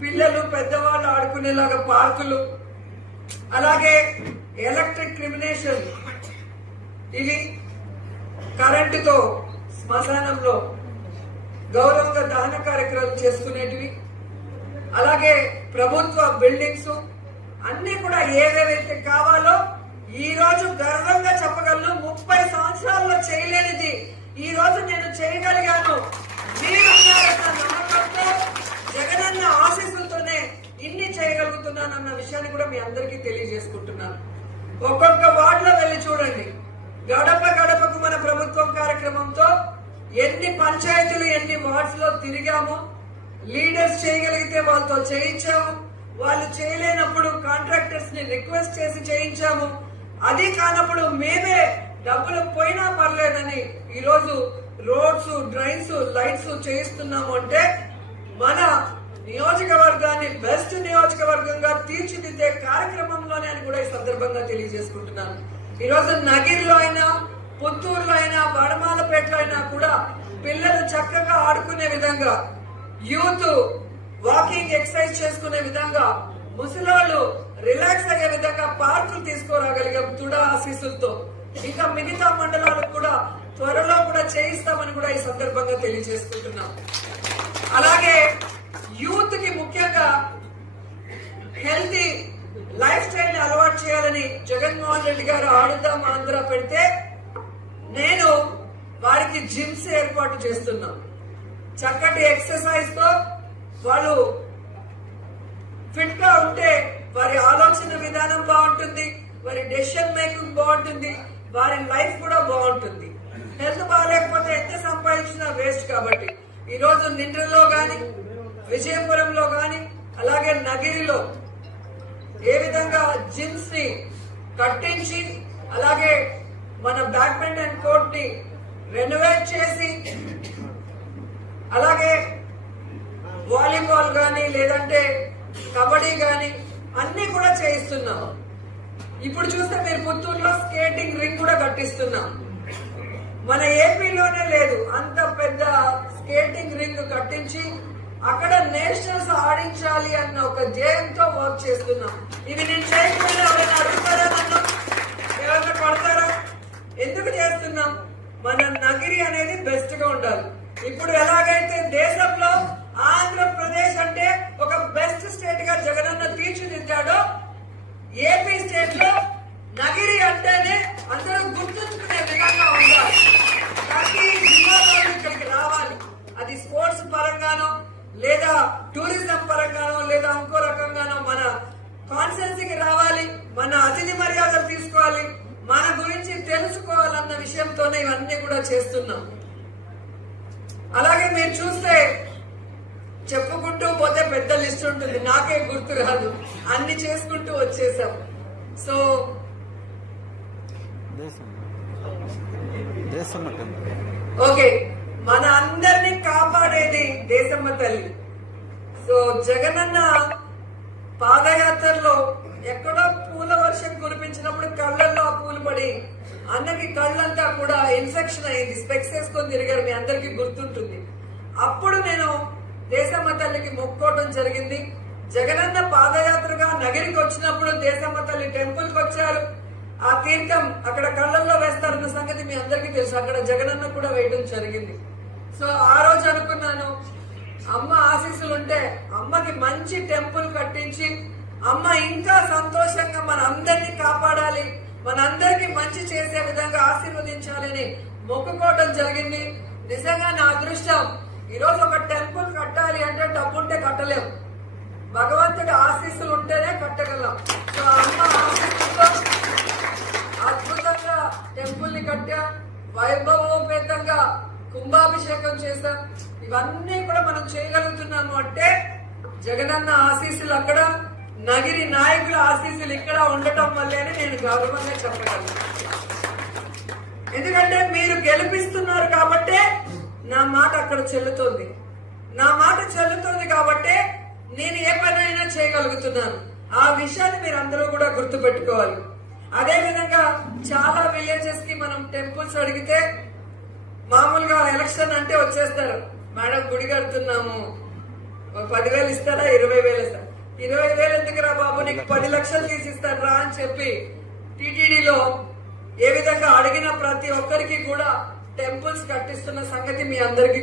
పిల్లలు పెద్దవాళ్ళు ఆడుకునేలాగా పార్కులు అలాగే ఎలక్ట్రిక్ క్రిమినేషన్ ఇవి కరెంటుతో శ్మశానంలో గౌరవంగా దహన కార్యక్రమం చేసుకునేటివి అలాగే ప్రభుత్వ బిల్డింగ్స్ అన్ని కూడా ఏవేవైతే కావాలో ఈ రోజు గర్వంగా చెప్పగలను ముప్పై సంవత్సరాల్లో చేయలేనిది ఈ రోజు నేను చేయగలిగాను మీరు మీ అందరికీ తెలియజేసుకుంటున్నాను ఒక్కొక్క వార్డులో వెళ్ళి చూడండి గడప గడపకు మన ప్రభుత్వం కార్యక్రమంతో ఎన్ని పంచాయతీలు ఎన్ని వార్డ్స్ లో తిరిగామో లీడర్స్ చేయగలిగితే వాళ్ళతో చేయించాము వాళ్ళు చేయలేనప్పుడు కాంట్రాక్టర్స్ ని రిక్వెస్ట్ చేసి చేయించాము అది కానప్పుడు మేమే డబ్బులు పోయినా పర్లేదని ఈరోజు రోడ్స్ డ్రైన్స్ లైట్స్ చేయిస్తున్నాము అంటే మన నియోజకవర్గాన్ని బెస్ట్ నియోజకవర్గంగా తీర్చిదిద్దే కార్యక్రమంలోనే అని కూడా ఈ సందర్భంగా తెలియజేసుకుంటున్నాను ఈరోజు నగిరిలో అయినా పుత్తూరులో అయినా వడమాలపేటలో అయినా కూడా పిల్లలు చక్కగా ఆడుకునే విధంగా యూత్ వాకింగ్ ఎక్సర్సైజ్ చేసుకునే విధంగా ముసలాళ్ళు రిలాక్స్ అయ్యే విధంగా పార్కులు తీసుకురాగలిగాం తుడా ఆశీస్సులతో ఇంకా మిగతా మండలాలకు కూడా త్వరలో కూడా చేయిస్తామని కూడా ఈ సందర్భంగా తెలియజేసుకుంటున్నాం అలాగే యూత్ కి ముఖ్యంగా హెల్తీ లైఫ్ స్టైల్ ని అలవాటు చేయాలని జగన్మోహన్ రెడ్డి గారు ఆడుదాం ఆంధ్ర పెడితే నేను వారికి జిమ్స్ ఏర్పాటు చేస్తున్నా చక్కటి ఎక్సర్సైజ్ తో వాళ్ళు ఫిట్ గా ఉంటే వారి ఆలోచన విధానం బాగుంటుంది వారి డెసిషన్ మేకింగ్ బాగుంటుంది వారి లైఫ్ కూడా బాగుంటుంది హెల్త్ బాగాలేకపోతే ఎంత సంపాదించినా వేస్ట్ కాబట్టి ఈ రోజు నిండ్రలో కానీ విజయపురంలో కానీ అలాగే నగిరిలో ఏ విధంగా జిమ్స్ ని కట్టించి అలాగే మన బ్యాడ్మింటన్ కోర్ట్ ని రెనోవేట్ చేసి అలాగే వాలీబాల్ కానీ లేదంటే కబడ్డీ కానీ అన్ని కూడా చేయిస్తున్నాం ఇప్పుడు చూస్తే మీరు పుత్తూరులో స్కేటింగ్ రింగ్ కూడా కట్టిస్తున్నాం మన ఏపీలోనే లేదు అంత పెద్ద స్కేటింగ్ రింగ్ కట్టించి అక్కడ నేషనల్స్ ఆడించాలి అన్న ఒక జయంతో వర్క్ చేస్తున్నాం ఇవి నేను చేయకపోయినా ఎవరైనా అడుగుతారా నన్ను ఎవరైనా పడతారా ఎందుకు చేస్తున్నాం మన నగిరి అనేది బెస్ట్ గా ఉండాలి ఇప్పుడు ఎలాగైతే దేశంలో ఆంధ్రప్రదేశ్ టూరిజం పరంగానో లేదా ఇంకో రకంగానో మన కాన్సెన్సీకి రావాలి మన అతిథి మర్యాదలు తీసుకోవాలి మన గురించి తెలుసుకోవాలన్న విషయంతోనే ఇవన్నీ కూడా చేస్తున్నాం అలాగే మీరు చూస్తే చెప్పుకుంటూ పోతే పెద్ద లిస్ట్ ఉంటుంది నాకే గుర్తు రాదు అన్ని చేసుకుంటూ వచ్చేసాం సో ఓకే మన అందరినీ కాపాడేది దేశమ్మ తల్లి సో జగనన్న పాదయాత్రలో ఎక్కడో పూల వర్షం కురిపించినప్పుడు కళ్ళల్లో ఆ పూలు పడి అన్నకి కళ్ళంతా కూడా ఇన్ఫెక్షన్ అయింది స్పెక్స్ వేసుకొని తిరిగారు మీ అందరికీ గుర్తుంటుంది అప్పుడు నేను దేశమ్మ తల్లికి మొక్కోవడం జరిగింది జగనన్న పాదయాత్రగా నగరికి వచ్చినప్పుడు దేశమ్మ తల్లి టెంపుల్ కి వచ్చారు ఆ తీర్థం అక్కడ కళ్ళల్లో వేస్తారన్న సంగతి మీ అందరికీ తెలుసు అక్కడ జగనన్న కూడా వేయడం జరిగింది సో ఆ రోజు అనుకున్నాను అమ్మ ఆశీస్సులు ఉంటే అమ్మకి మంచి టెంపుల్ కట్టించి అమ్మ ఇంకా సంతోషంగా మన అందరినీ కాపాడాలి మనందరికీ మంచి చేసే విధంగా ఆశీర్వదించాలని మొక్కుకోవటం జరిగింది నిజంగా నా అదృష్టం ఈరోజు ఒక టెంపుల్ కట్టాలి అంటే డబ్బు ఉంటే కట్టలేము భగవంతుడి ఆశీస్సులు ఉంటేనే కట్టగలం సో అమ్మ ఆశీస్సులతో అద్భుతంగా టెంపుల్ని కట్టా వైభవోపేతంగా కుంభాభిషేకం చేశాం ఇవన్నీ కూడా మనం చేయగలుగుతున్నాము అంటే జగనన్న ఆశీస్సులు అక్కడ నగిరి నాయకుల ఆశీస్సులు ఇక్కడ ఉండటం వల్లేనే నేను గౌరవంగా చెప్పగలను ఎందుకంటే మీరు గెలిపిస్తున్నారు కాబట్టే నా మాట అక్కడ చెల్లుతుంది నా మాట చెల్లుతుంది కాబట్టే నేను ఏ పనైనా చేయగలుగుతున్నాను ఆ విషయాన్ని మీరు అందరూ కూడా గుర్తుపెట్టుకోవాలి అదేవిధంగా చాలా విలేజెస్ కి మనం టెంపుల్స్ అడిగితే మామూలుగా ఎలక్షన్ అంటే వచ్చేస్తారు మేడం గుడి కడుతున్నాము పదివేలు ఇస్తారా ఇరవై వేలు ఇస్తారా ఇరవై వేలు ఎందుకురా బాబు నీకు పది లక్షలు ఇస్తాను రా అని చెప్పి టీటీడీలో ఏ విధంగా అడిగిన ప్రతి ఒక్కరికి కూడా టెంపుల్స్ కట్టిస్తున్న సంగతి మీ అందరికీ